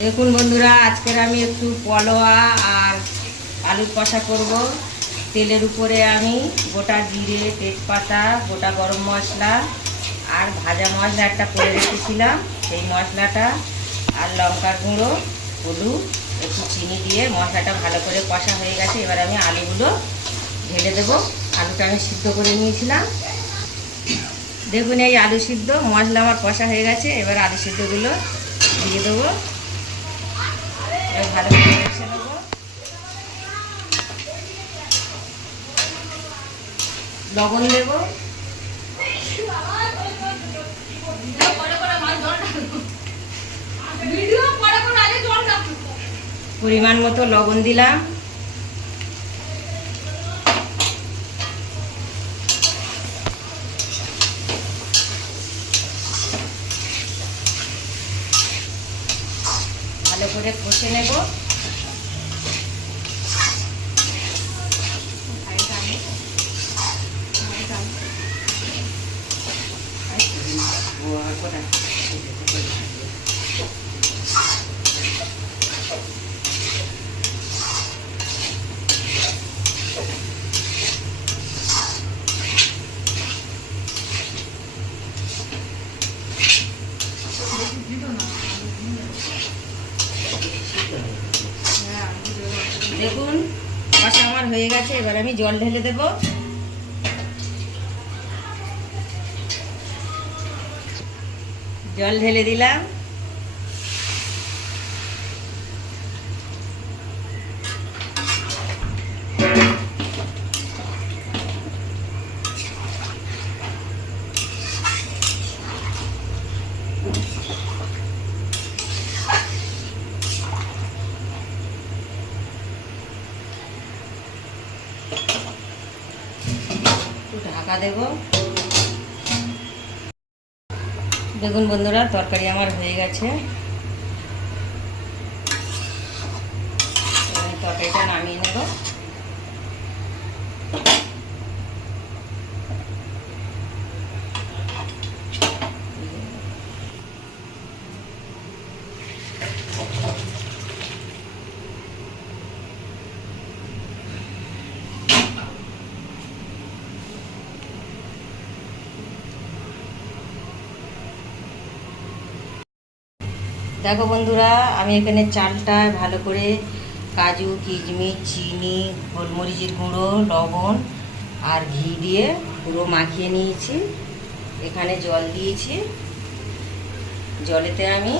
দেখুন বন্ধুরা, আজকের আমি একটু পলোয়া আর আলুর কষা করব। তেলের উপরে আমি গোটা জিরে, তেজপাতা, গোটা গরম মশলা আর ভাজা মশলা একটা করে রেখেছিলাম, সেই মশলাটা আর লঙ্কার গুঁড়ো, হলুদ, একটু চিনি দিয়ে মশলাটা ভালো করে কষা হয়ে গেছে। এবার আমি আলুগুলো ঢেলে দেবো। আলুটা আমি সিদ্ধ করে নিয়েছিলাম। দেখুন, এই আলু সিদ্ধ মশলা আমার কষা হয়ে গেছে। এবার আলু সিদ্ধগুলো দিয়ে দেবো, ভালো করে মিশে নেবো। লবণ দেব, পরিমাণ মতো লবণ দিলাম। ভালো করে কষে নেব। দেখুন, কষা আমার হয়ে গেছে। এবার আমি জল ঢেলে দেব। জল ঢেলে দিলাম। ঢাকা দেব। দেখুন বন্ধুরা, তরকারি আমার হয়ে গেছে। তরকারিটা নামিয়ে নেব। দেখো বন্ধুরা, আমি এখানে চালটা ভালো করে কাজু, কিশমিশ, চিনি, গোলমরিচের গুঁড়ো, লবণ আর ঘি দিয়ে পুরো মাখিয়ে নিয়েছি। এখানে জল দিয়েছি। জলেতে আমি